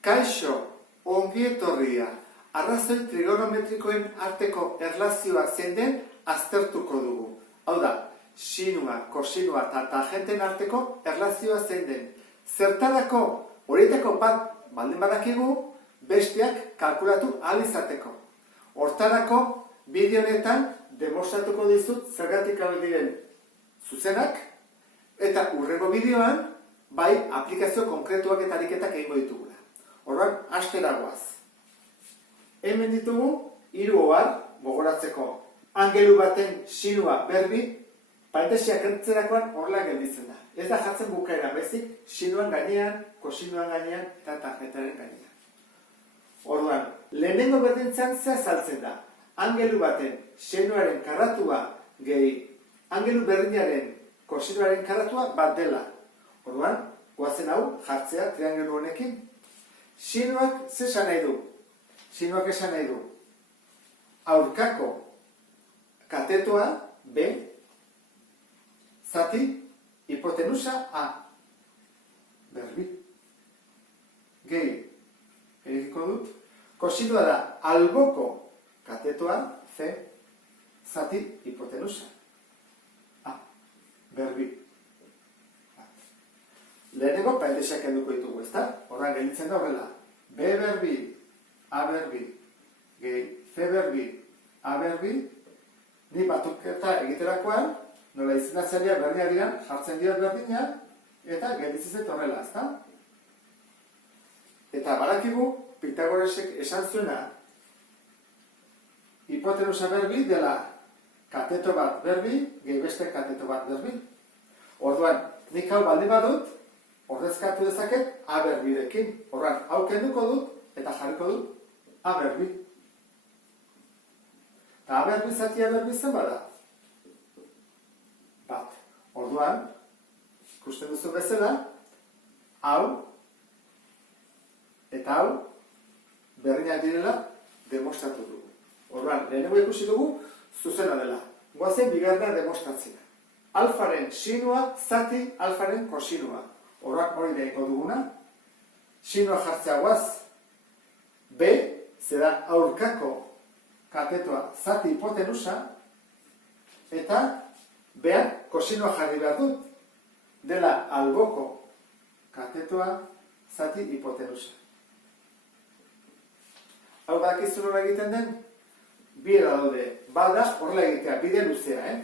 Kaixo, ongi etorria, arrazoi trigonometrikoen arteko erlazioa zein den aztertuko dugu. Hau da, sinua, kosinua eta tangenten arteko erlazioa zein den. Zertarako horietako bat baldin badakigu, besteak kalkulatu ahal izateko. Hortarako, bideo honetan demostratuko dizut zergatik hauek diren zuzenak, eta hurrengo bideoan, bai aplikazio konkretuak eta ariketak egingo ditugula. Orduan, hastera goaz. Hemen ditugu, hiru ohar gogoratzeko. Angelu baten sinua berbi, parentesiak kentzerakoan horrela gelditzen da. Ez da jartzen bukaeran, baizik sinuan gainean, kosinuan gainean eta tangentaren gainean. Orduan, lehenengo berdintzan ze azaltzen da. Angelu baten sinuaren karratua gehi angelu berdinaren kosinuaren karratua bat dela. Orduan, goazen hau jartzea triangelu honekin. Sinuak ze esan nahi du? Sinuak esan nahi du aurkako katetoa B, zati hipotenusa A. Berbi. Gehi, erikiko dut. Kosinua da alboko katetoa C, zati hipotenusa A. Berbi. Lehenengo parentesiak kenduko ditugu, ezta? Horran gelditzen da horrela. B berbi, A berbi, gehi, C berbi, A berbi, ni batuketa egiterakoan, nola izendatzailea berdina diran, jartzen diot berdina, eta gelditzen zait horrela, ezta? Eta badakigu, Pitagoresek esan zuena, hipotenusa berbi dela kateto bat berbi, gehi beste kateto bat berbi. Orduan, nik hau baldin badut, ordezkatu dezaket A berbirekin. Horran, hau kenduko dut eta jarriko dut A berbi. Eta A berbi zati A berbi zen bada? Bat. Orduan, ikusten duzu bezala, hau eta hau berdinak direla demostratu dugu. Orduan, lehenengo ikusi dugu zuzena dela. Goazen bigarrena demostratzea. Alfaren sinua zati alfaren kosinua. Horrak hori daiko duguna. Sinua jartzea guaz. B, zera aurkako katetoa zati hipotenusa, eta behan kosinua jarri behar dut. Dela alboko katetoa zati hipotenusa. Hau badakizu nola egiten den? Biera daude. Bada horrela egitea, bide luzea,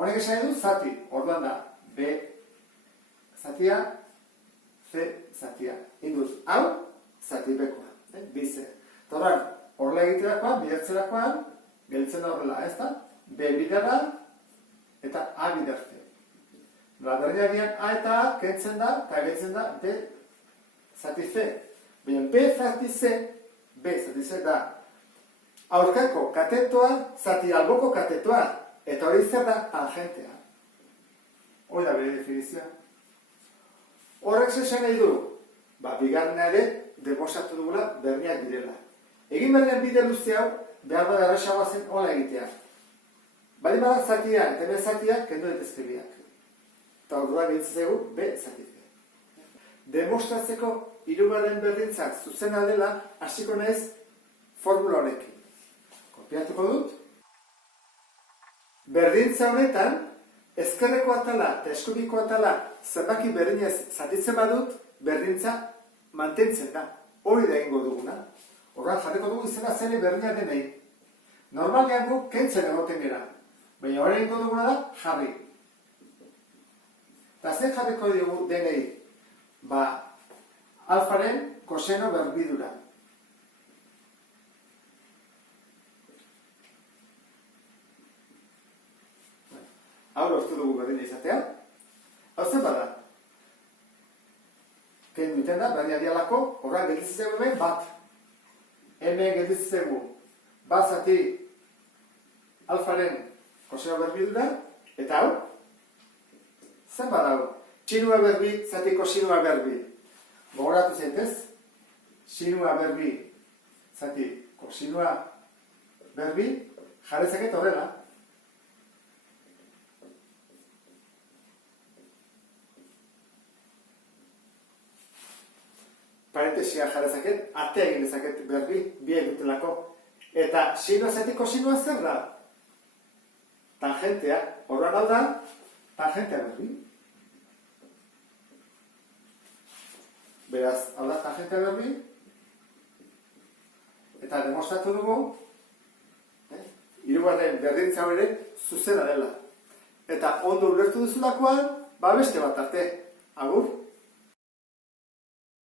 Honek esan edu zati, orduan da. B zatia, C zatia. Induz, hau, zati bekoa. Bize. Eta horren, horrela egiterakoan, bidertzerakoan, gelditzen da horrela, ez da? B biderra, eta A biderze. Berdinarian A eta A kentzen da, eta gelditzen da B zati C. Baina B zati C da aurkako katetoa, zati alboko katetoa, eta hori zer da tangentea. Hori da bere definizioa. Horrek zesan nahi du, bigarrena ere demostratu dugula berniak direla. Egin bernean bide luze hau, behar da erraxagoa zen hola egitea. Bali bada zatia eta B zatia kendu daitezke biak. Eta ordua gelditzen zaigu B zatia. Demostratzeko hirugarren berdintzak zuzena dela hasiko naiz formula honekin. Kopiatuko dut. Berdintza honetan, ezkerreko atala eta eskubiko atala zenbaki berdinez zatitzen badut, berdintza mantentzen da. Hori da egingo duguna. Horran jarriko dugu izena zene berdina denei. Normalean gu kentzen egoten gara. Baina hori egingo duguna da jarri. Eta zen jarriko dugu denei? Alfaren koseno berbidura. Hau lortu dugu berdina izatea. Hau zen bada. Kendu iten da, berdina dialako, horra gelditzen zego hemen bat. Hemen gelditzen zego bat zati alfaren koseno berbidura, eta hau, zen bada hau. Sinua berbi, zati kosinua berbi. Gogoratu zaitez, sinua berbi, zati kosinua berbi, jarrezaket horrela. parentesia jarrezaket, atea egin dezaket berbi, bi dutelako. Eta sinua zetik kosinua zer da? Tangentea. Orduan hau da, tangentea berbi. Beraz, hau da, tangentea berbi. Eta demostratu dugu, hirugarren berdintza hau ere zuzena dela. Eta ondo ulertu duzulakoan, beste bat arte. Agur?